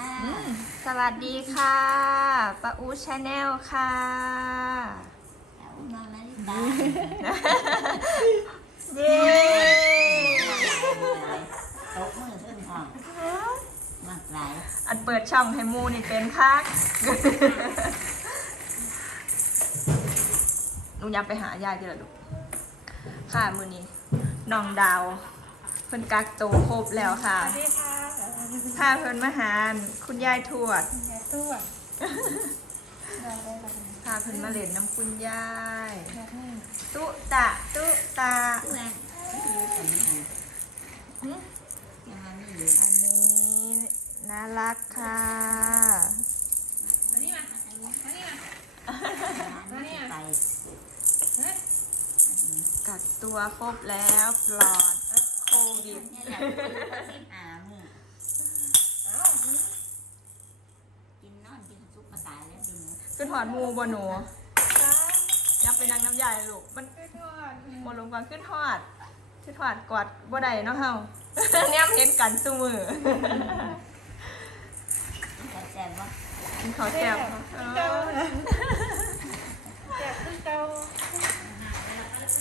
ค่ะสวัสดีค่ะป้าอูชาแนลค่ะสาวน้องนาริตาเย้ตกมือขึ้นห้องมากหลายอันเปิดช่องให้มูนี่เป็นคักหนูยากไปหายายดีละลูกค่ะมือนี้น้องดาวเพิ่นกักโตครบแล้วค่ะสวัสดีค่ะ พาเพิ่นมาหาคุณยายทวด ยายตัวเราได้แบบนี้พาเพิ่นมาเล่นน้ำคุณยาย แบบนี้ตุตะตุตะเพื่อนอยู่ตรงนี้อะยังมาไม่อยู่อันนี้น่ารักค่ะมานี่มามานี่มามานี่ไปเฮ้ยกักตัวครบแล้วปลอดโควิดเนี่ยแหละสิบห้า ดิหนูขึ้นหอดหมูบ่หนูจ้ายับไปนั่งน้ำยายลูกมันช่วยทอดบ่ลงก่อนขึ้นทอดขึ้นทอดกอดบ่ได้เนาะเฮาเนี่ยเห็นกันซุมือแต่แต่ว่ากินข้าวแซ่บเจ้าแจกขึ้นเจ้า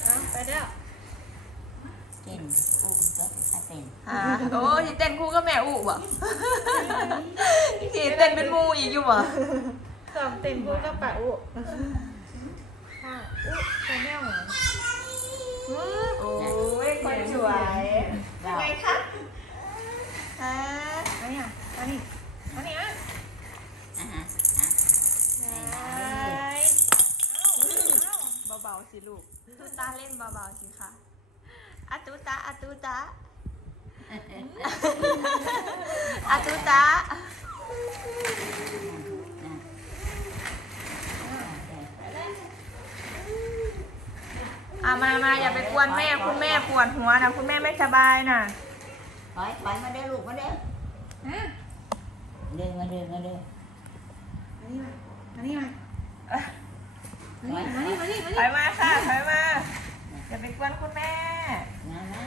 เอาไปเด้อกินปุ๊บก็ถ้าเป็นฮะโอ้ยเต้นคู่กับแม่อุบ่สิเต้นเป็นหมูอีกอยู่บ่ สองเต็มพูกับปะอุค่ะอุชาแนลโอ้ยคนสวยเราไงคะฮะมานี่อะมานี่มานี่อะอะฮะอะไหนเบาๆสิลูกตูตาเล่นเบาๆสิค่ะอาตูตาอาตูตาอาตูตา อามามาอย่าไปกวนแม่คุณแม่ปวดหัวนะคุณแม่ไม่สบายนะถอยถอยมาเด้อลูกมาเด้อฮะเดินมาเดินมาเด้อมานี่มามานี่มามานี่มานี่มาถนี่อยมาค่ะถอยมาอย่าไปกวนคุณแม่นะนะ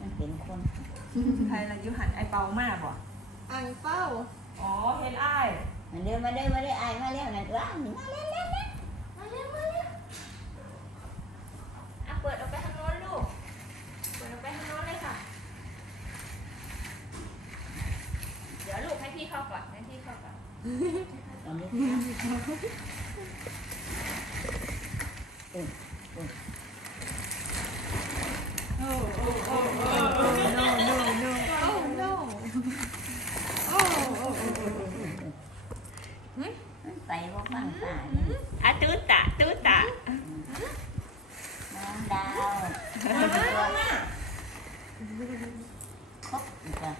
มันเป็นคนใครละยุหันไอเปามากบ่อ่างเป้าอ๋อเห็นอ้ายมาเด้อมาเด้อมาเด้อไอ้มาเร็วนั่นว้าวมาเร็วเร็วเร็วมาเร็วมาเร็ว อะเปิดออกไปทางโน้นลูก เปิดออกไปทางโน้นเลยค่ะ เดี๋ยวลูกให้พี่เข้าก่อนให้พี่เข้าก่อน ตอนนี้ ไปว่าฟังตานี่อะตูตะตูตะ น้องดาวครบอีกอะ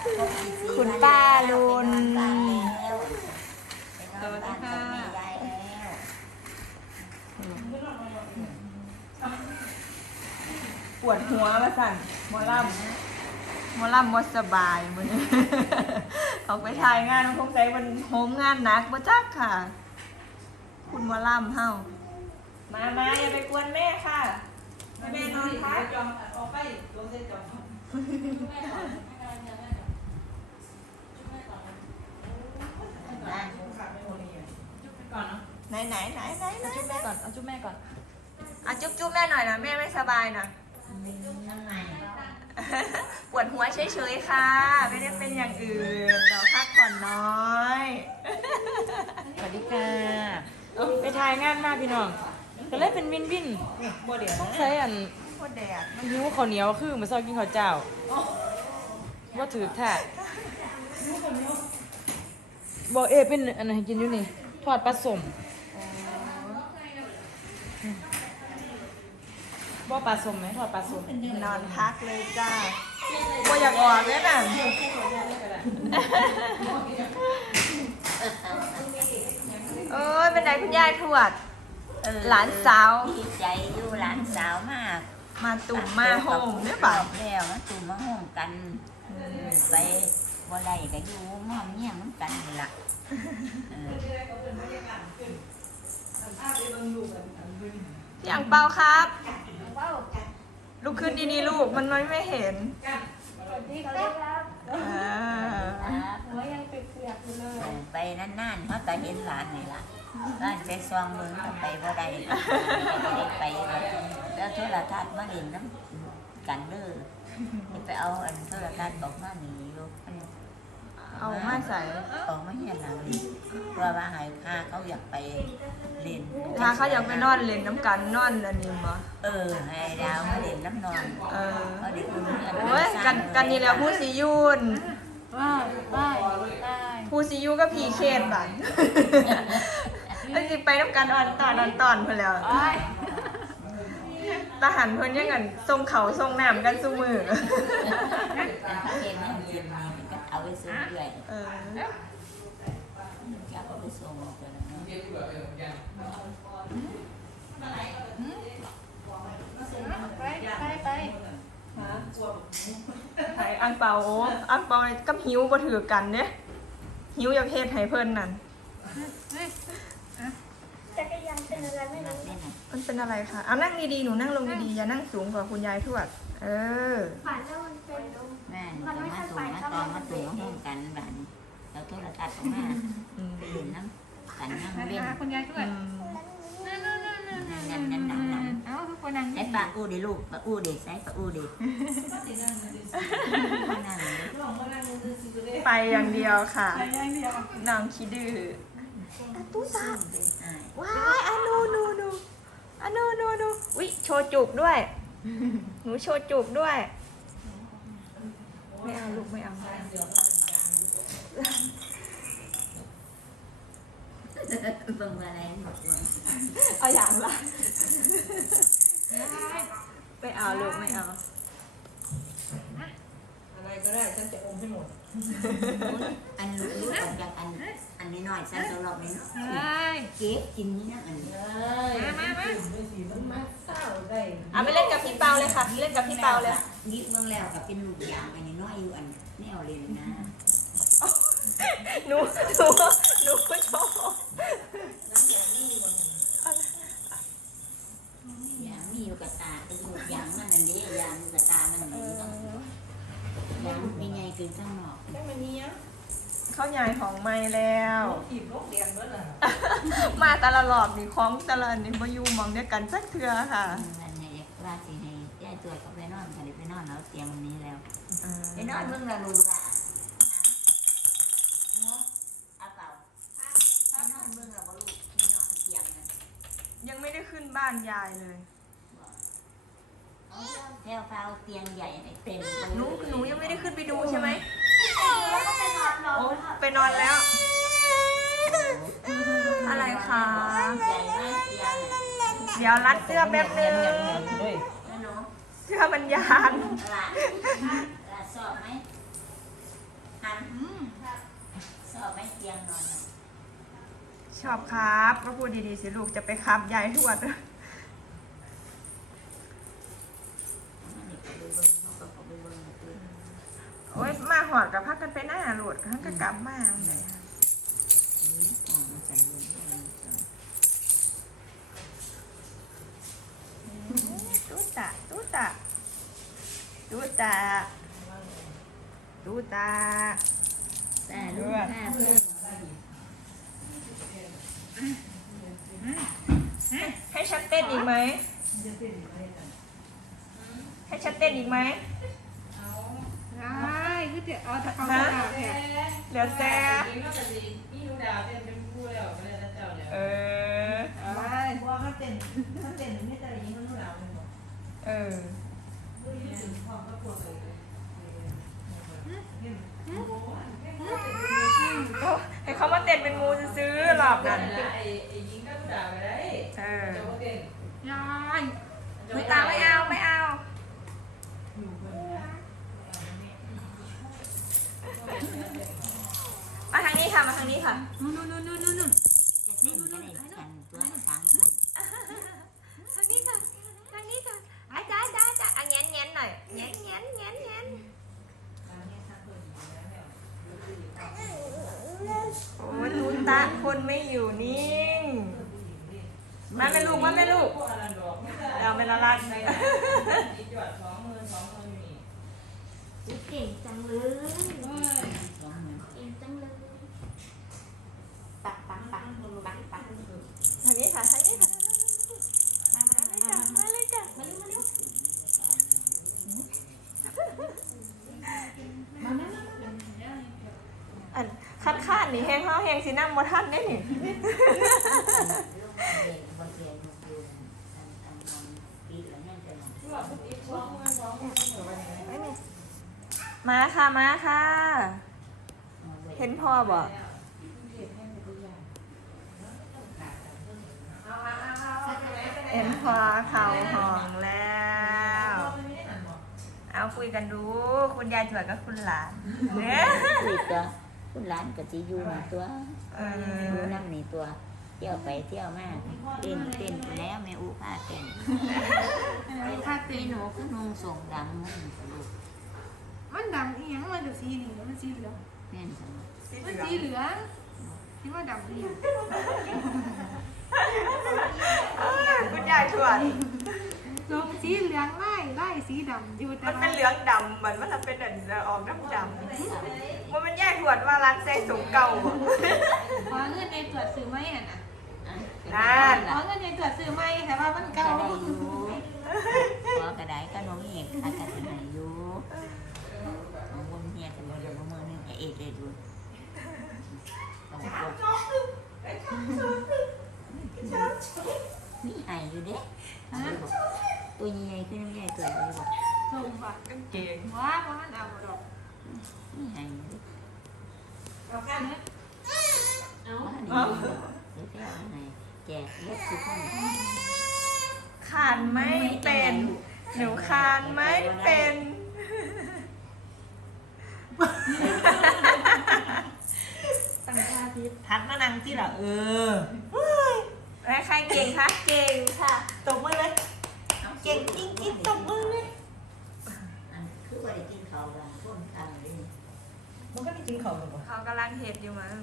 ครบอีกสี่ คุณ วัน ป้า แล้ว ลุน ไปนอนบ้านแล้วไปนอนบ้านกับแม่ยายแล้ว ปวดหัวมา สั่นหมอลำหมอลำมดสบายมือนี้ออกไปถ่ายงานคงใจมันโฮมงานหนักบ่จักค่ะ คุณหมอลำเฮามามาอย่าไปกวนแม่ค่ะให้แม่นอนพักไหนไหนไหนไหนไหนจุ๊บแม่ก่อน เอาจุ๊บแม่ก่อนอะจุ๊บจุ๊บแม่หน่อยนะแม่ไม่สบายนะน้ำมัน ปวดหัวเฉยๆค่ะ ไม่ได้เป็นอย่างอื่นเราพักผ่อนน้อย สวัสดีค่ะไปถ่ายงานมาพี่น้อง ก็เลยเป็นวินวินโมเดลต้องใช้อันโคตรแดดมันหิวข้าวเหนียวคือมาซอยกินข้าวเจ้าว่าถือแท้บอกเอเป็นอันไหนนให้กินอยู่นี่ ทอดปลาสม บ่ปลาสมไหมทอดปลาสมนอนพักเลยจ้าโมอยากออกเลยน่ะเอ้ยเป็นไหนคุณยายทวด หลานสาว ดีใจอยู่หลานสาวมาก มาตุ่มมาโฮมหรือเปล่าแล้วมาตุ่มมาโฮมกันไปบ่ไรก็อยู่หม้อมเนี่ยมันกันนี่ล่ะเอออย่างเปาครับ ลูกขึ้นดีๆลูกมันน้อยไม่เห็นสวัสดีครับอ่าครับหัวยังเปียกๆอยู่เลยไปนานๆเขาก็เห็นหลานนี่ล่ะบ้านไปซองเมืองก็ไปบ่ได้ก็ได้ไปแล้วโทรทัศน์มาเล่นน้ำกันเด้อไปเอาอันโทรทัศน์ออกมาหนีอยู่มัน เอามาใส่ออกมาเฮียนหลังนี่เพราะว่าใหายพาเขาอยากไปเล่นถ้าเขาอยากไปนอนเล่นน้ำกันนอนอันนี้บ่เออให้ดาวมาเล่นน้ำนอนเออเขาเด็กคนนี้โอ้ยกันกันนี่แหล้วผู้สิยูนว้ายว้ายว้ายผู้สิยูก็พีเคนบัดมันสิไปน้ำกันอ่อนตอนอ่อนตอนเพิ่นแล้วว้ายทหารเพิ่นยังกันทรงเขาทรงน้ำกันซุมือ เขาเห็นมันเย็นนี่ก็เอาไปส่งด้วยเออจะเอาไปส่งกันนะไปไปไปไอ้อังเปาโอ้อังเปากับหิวบ่ถือกันเด้หิวอยากเฮ็ดให้เพิ่นนั่น จักรยานเป็นอะไรไม่นักรู้เล่นน่ะมันเป็นอะไรคะเอานั่งดีๆ หนูนั่งลงดีๆ อย่านั่งสูงกว่าคุณยายทวด เออ ฝันแล้วมันเป็นแม่นี่ก็มาส่งมาตอนมาตุ่มห้องกันแบบนี้แล้วโทรทัศน์ออกมา อืม ไปเล่นน้ำกันนั่งมาเล่นหาคุณยายด้วอืยมนั่นนั่นนั่นนั่นนั่นนั่นนั่นเอ้าทุกคนนั่งใส่ปลาอู้ดิลูกปลาอู้ดิใส่ปลาอู้ดินั่งดิไปอย่างเดียวค่ะน้องคิดดื้อตู้ตาอ่าว้ายอะนูนูนูอะนูนูนูวิโชว์จุกด้วย หนูโชว์จุกด้วย ไม่เอาลูกไม่เอาไม่ เอาเบิ่งอะไรหมดเลยเอาอย่างละไม่เอาลูกไม่เอา อะไรก็ได้ฉันจะอมให้หมด อันรู้กันจากอันอันนี้หน่อยสั้นตัวรอบนี้ใช่เก๊กกินนี่นะอันนี้มามามาด้วยสิมันมาเศร้าได้เอาไปเล่นกับพี่เปาเลยค่ะเล่นกับพี่เปาเลยยิบเมืองแล้วกับเป็นลูกยางอันนี้น้อยอยู่อันนี่เอาเล่นนะหนูหนูหนูชอบางมีอยู่กับตาเป็นลูกยางมันอันนี้ยางอยู่กับตามันอันนี้ต้องยางมีไงเกินข้างนอกแค่มันนี้อะเข้าใหญ่ของไม่แล้วอีกโรคเรียนเมื่อไหร่มาแตละหลอบนี่คล้องแตละอันนี่มาอยู่มองเดียวกันสักเทือค่ะมันเนี่ยว่าสิให้ยายตัวเขาไปนอนค่ะเดี๋ยวไปนอนแล้วเตียงวันนี้แล้วอ่าไปนอนเมืองละลูละอาเปล่าไปนอนเมืองละบ่ลูกไปนอนเตียงนะยังไม่ได้ขึ้นบ้านยายเลย แถวเฝ้าเตียงใหญ่เต็มหนูหนูยังไม่ได้ขึ้นไปดูใช่ไหมโอ้ไปนอนแล้ว อะไรคะใหญ่มากเตียงเดี๋ยวรัดเสื้อแป๊บนึงด้วยแล้วหนูเสื้อมันยานละละสอบไหมหันสอบไหมเตียงนอนชอบครับก็พูดดีๆสิลูกจะไปครับยายทวด โอ้ยมาหอดกับพักกันไปหน้าหลุดทั้งก็กลับมาเลยค่ะตู้ตะตู้ตะตู้ตะตู้ตะแต่ลูกแม่เพื่อนให้ฉันเต้นอีกไหมให้ฉันเต้นอีกไหม ได้คือจะเอาตะเขาฮะตะแผลเหลือแต่นี่ก็จะดีพี่ลูดาวเต้นเป็นคู่แล้วไม่ได้เจ้าแล้วเออไปเพราะว่าเขาเต้นเขาเต้นไม่แต่ยิงมันลูดาวเลยบอเออพ่อก็ปวดเลยให้เขามาเต้นเป็นงูซื้อๆหรอกนั่นไอ้ยิงก็ลูกดาไปได้เออ งเฮาแฮงสินำบ่ทันได้นี่เด็กบ่เรียนอยู่อันอันอันปีละนั่นจะมามาค่ะมาค่ะเอาไว้เห็นพ่อบ่เห็นพ่อเข้าห้องแล้ว เอาคุยกันดู คุณยายถวดกับคุณหลานเนี่ย คุยตัวคุณหลานก็สิอยู่นี่ตัวเออยู่อนั่งนี่ตัว เที่ยวไปเที่ยวมาเต้นเต้นไปแล้วแม่อู้พาเต้นถ้าพี่หนูก็นุ่งส่งดำมุ่งลูกมันดำอีหยังมันดูสีเหลืองมันสีเหลืองแม่นจังมันสีเหลืองคิดว่าดำอีหยังเออคุณยายถว ดลงสีเหลืองไล่ไล่สีดำอยู่แต่มันเป็นเหลืองดำเหมือนมันเป็นอันจะออกน้ำดำมันมันแยกถวดว่าร้านใส่สูงเก่าบ่ขอเงินในตรวจซื้อไหมอะนะอะขอเงินในตรวจซื้อไหมแต่ว่ามันก็เก่าได้อยู่ขอกระไดก็น้องเอกขากระไดอยู่ของบนเฮียกันบ่เดี๋ยวมือนึงเอกเลยดูต้องกดมีไห้อยู่เด้ ตัวใหญ่ขึ้นใหญ่ตัวใหญ่บอกส่งบัตรกางเกงว้าเพราะมันเอาดอกมีไห้อยู่เด้เอาแค่นี้ว่าดีเดี๋ยวไปเอาไห้แจกเล็กสุดคนคานไม่เป็นหนูคานไม่เป็นตั้งค่าทิพย์ทัดมานังที่หละเออ ใครเก่งคะ เก่งค่ะ ตบมือเลย เก่งจริงๆตบมือเลยอันคือว่าได้กินข้าวหลังต้นทางเลยมันก็ได้กินข้าวหรือเปล่าเขากำลังเห็ดอยู่มั้ง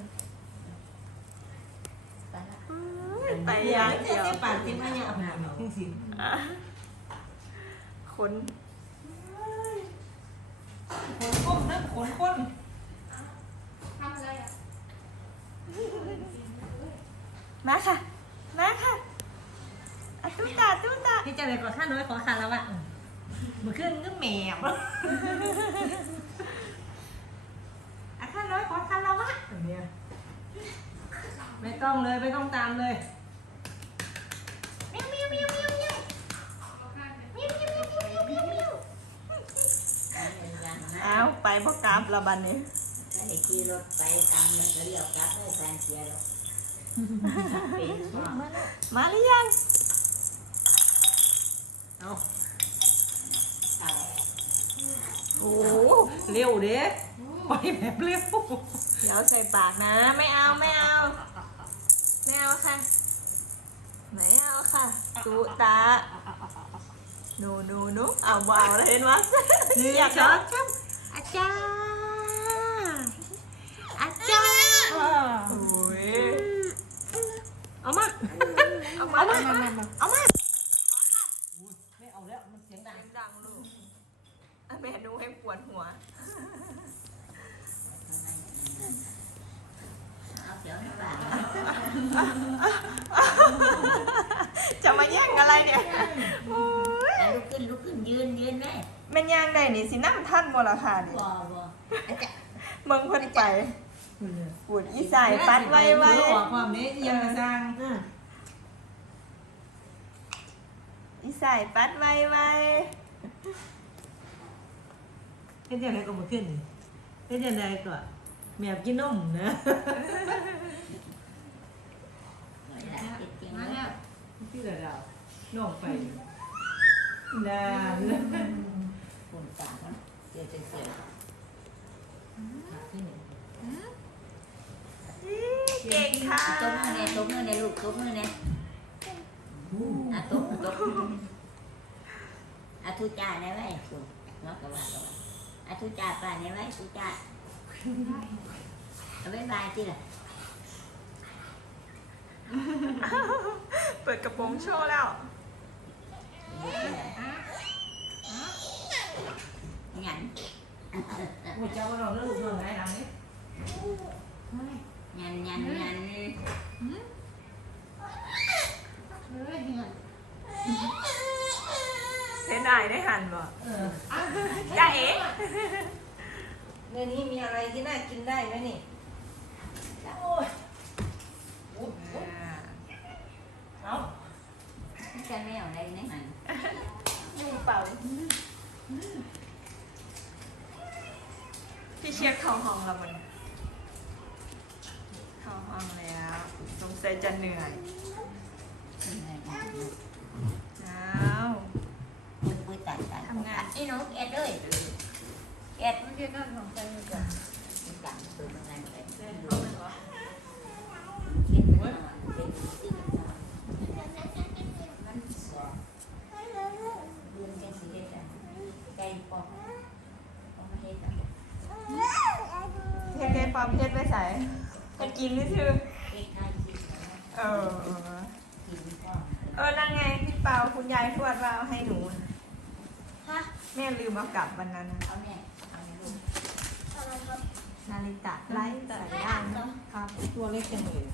ไปละไปเดี๋ยยาวงเจ๊เดียวเจ๊ปากเจ๊มาเนี่ยเอาหนาจริงคนๆขนก้มนะขนก้นทำอะไรอะมาค่ะ มาค่ะอะตุ้ตา ตุ้ตาพี่จะเลยขอข้าน้อยขอข้าแล้วอะมือขึ้นก็แมวอะข้าน้อยขอข้าแล้วอะอย่างเนี้ยไม่ต้องเลยไม่ต้องตามเลยอ้าวไปพวกกราฟละบันนี้ถ้าได้ขี่รถไปตามแล้วก็เลี้ยวกลับได้แฟนเสียแล้วเป็นพ่อมาหรือยัง เอาเอาโอ้เร็วเด้ไปแบบเร็วเดี๋ยวใส่ปากนะ ไม่เอาไม่เอาไม่เอาค่ะไม่เอาค่ะตุตาหนูหนูหนูเอาเบเอาเลยเห็นไหมอยากเหรออาจารย์อาจารย์โอ้ยเอามาเอามาเอามาเอามา อะแม่หนูให้ปวดหัว เอาเดี๋ยวนะป่าจะมาแย่งอะไรเนี่ยโอ้ยแล้วลุกขึ้นลุกขึ้นยืนยืนแม่แม่นย่างได้นี่สิน้ำท่านบ่ล่ะค่ะนี่บ่บ่อาจารย์เมืองเพิ่นไปปุ่นอีสายปัดไว้ไว้ออกความนี้ยังกระซังอีสายปัดไว้ไว้ เป็นยังไงก็มาขึ้นเป็นยังไงก็แมวกินนมนะมาแล้ววที่ราเราน้องไปนานคุณตามันเดี๋ยวจะเสียเก่งค่ะตบมือเนี่ยตบมือเนี่ยลูกตบมือเนี่ยอะตบตบอะทุจ่าเนี่ยไว้คุณเนาะกระว่าก็ว่า อะทุจ่าป่าเนี่ยไว้ทุจ่าเอาไว้บายที่ล่ะเปิดกระโปรงโชว์แล้วหยันหัวเจ้าเราเรื่องลูกเรื่องไหนหลังนี้ยันยันยันเฮ้ยเงินเส้นอายได้หันบ่เออจ้าเอ๋ ในนี้มีอะไรที่น่ากินได้ไหมนี่โอ้ยเอาจะไม่เอาอะไรในหันเป่าพี่เชียร์เข้าห้องแล้วมันเข้าห้องแล้วสงสัยจะเหนื่อยอ้าวมือมือตัดตัดทำงานไอ้น้องแอดเลย แอดเรียนนั่นของใจเลยจ้ะมีการตัวทำงานไปเดินเข้าเลยเหรอเก็บไว้นอนเป็นที่นอนมันสอบเรียนแค่สิเฮ็ดอะไก่ปอกเอามาเฮ็ดอะเฮ็ดเฮ็ดความเฮ็ดไว้ใส่จะกินนี่คือเฮ็ดให้กินแล้วเออเออกินพร้อมเออ นั่นไงพี่เปาคุณยายทวดว่าเอาให้หนู ฮะ แม่ลืมเอากลับวันนั้น เอาแม่เอาแม่ลูก นาฬิตะไลท์ส่ได้นะครับ ตัวเล็กจังเลย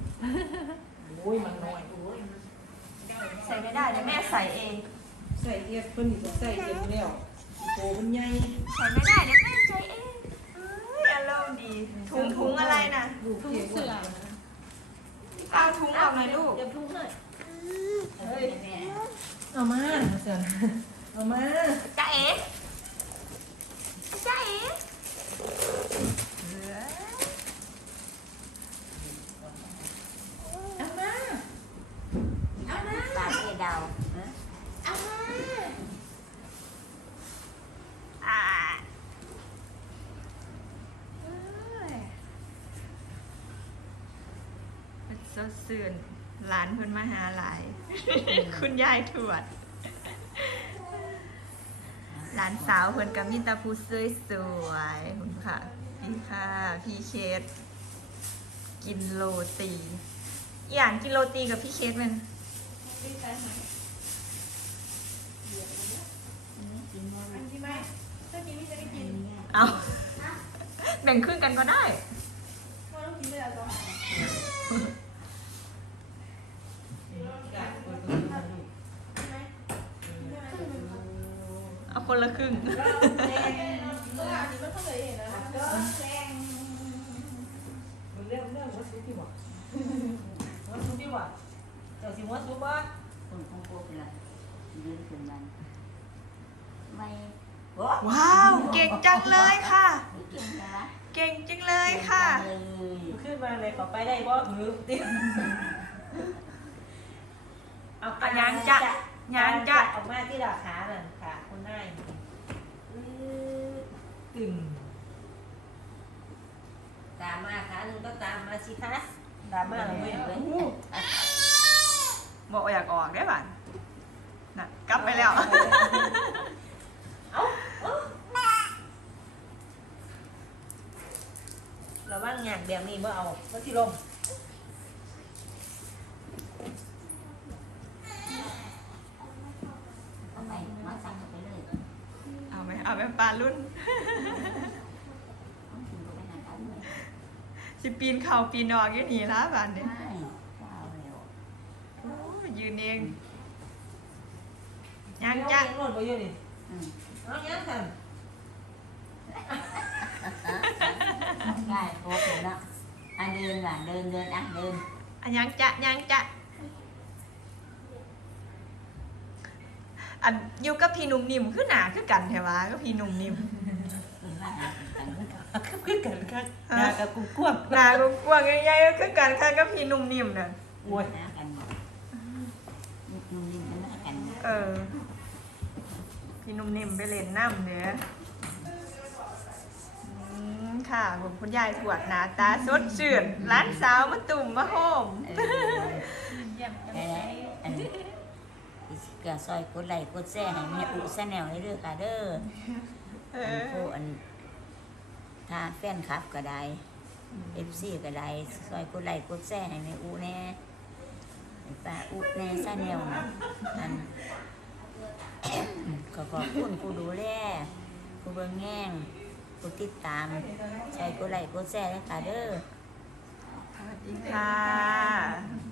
โอ้ยมันน้อยโอ้ยมันได้ใส่ไม่ได้เลยแม่ใส่เอง ใส่เอียดเพิ่นนี่ก็ใส่เอียดอยู่แล้วโตมันใหญ่ใส่ไม่ได้เดี๋ยแม่ใช้เองอ้ยอารมณ์ดี ถุงถุงอะไรนะลูกเกียร์ว่าเอาถุงออกหน่อยลูกเดี๋ยวถุงเลยเฮ้ยเอามาเสร็จเอามาจ้าเอ๋ จ้าเอ๋เหลือเอามาปลาเอดาวฮะอ่าเอ้ยมันสดสื่นหลานเพิ่นมาหาหลาย คุณยายทวด หลานสาวเพิ่นกับมิตาผู้สวยสวยๆคุณค่ะพี่ค่ะ พี่เคสกินโรตีอหย่างกินโรตีกับพี่เคสมันกินหมดอันที่ไม่ถ้ากินไม่จะได้กินเอาแบ่งครึ่งกันก็ได้ ว่าต้องกินเลยอะจ้ะ เอา คนละครึ่งเมื่อวานนี้ไม่ค่อยเคยเห็นะคะมันเรื่องเรื่องวัดซุปที่บอกวัดซุปที่บอกเจ้าสิวัดซุปบ่คนคงโกเป็นไรยืนขึ้นมันไม่โอ้ว้าว เก่งจังเลยค่ะเก่งนะเก่งจังเลยค่ะ ขึ้นมาเลยขอไปได้บ่หือติเอาเอายางจะยางจะออกมาที่ดาขานั่นาตึงตามมาขา หนึ่งก็ตามมาสิคะตามมาเลยเว้ยบอกว่าอยากออกได้ป่ะน่ะกลับไปแล้วระวังงานแบบนี้บ่เอาก็ที่ลม ปีนเข่าปีนออกอยู่นี่ละบ้านเนี่ยใช่ว้าวเร็วโอ้ยยืนเองยัยังงจะจะรถไปอยู่นี่อืมเอายังทได้โป๊ะเลยเนาะอะเดินว่ะเดินเดินอะเดินอันยังจะยังจะอันอยู่กับพี่หนุ่มนิ่มคือหนาคือกันแถวะก็พี่หนุ่มนิ่ม เดินมาหากันำ คือกันครับดากับกุ้งกวางหนากว้างๆใหญ่ๆก็คือกันค่ะก็พี่หนุ่มนิ่มน่ะโอ้ยหากันหมดนุ่มนิ่มกันหน้ากันเออ พี่หนุ่มนิ่มไปเล่นน้ำเนี่ยอืมค่ะผมคุณยายปวดหนาตาสดชื่นร้านสาวมาตุ่มมาโฮมเออได้แล้วอันนี้เกลือซอยกดไลค์กดแชร์ให้แม่อุซะแนวให้เด้อค่ะเด้อเออันอผู้อัน ถ้าแฟนคลับก็ได้เอฟซีก็ได้ซอยกดไลค์กดแชร์ให้แม่อุแน่ป้าอุแน่ซะแนวนะอันก็ขอบคุณผู้ดูแลผู้เบิ่งแง่งผู้ติดตามใช้กดไลค์กดแชร์เลยค่ะเด้อสวัสดีค่ะ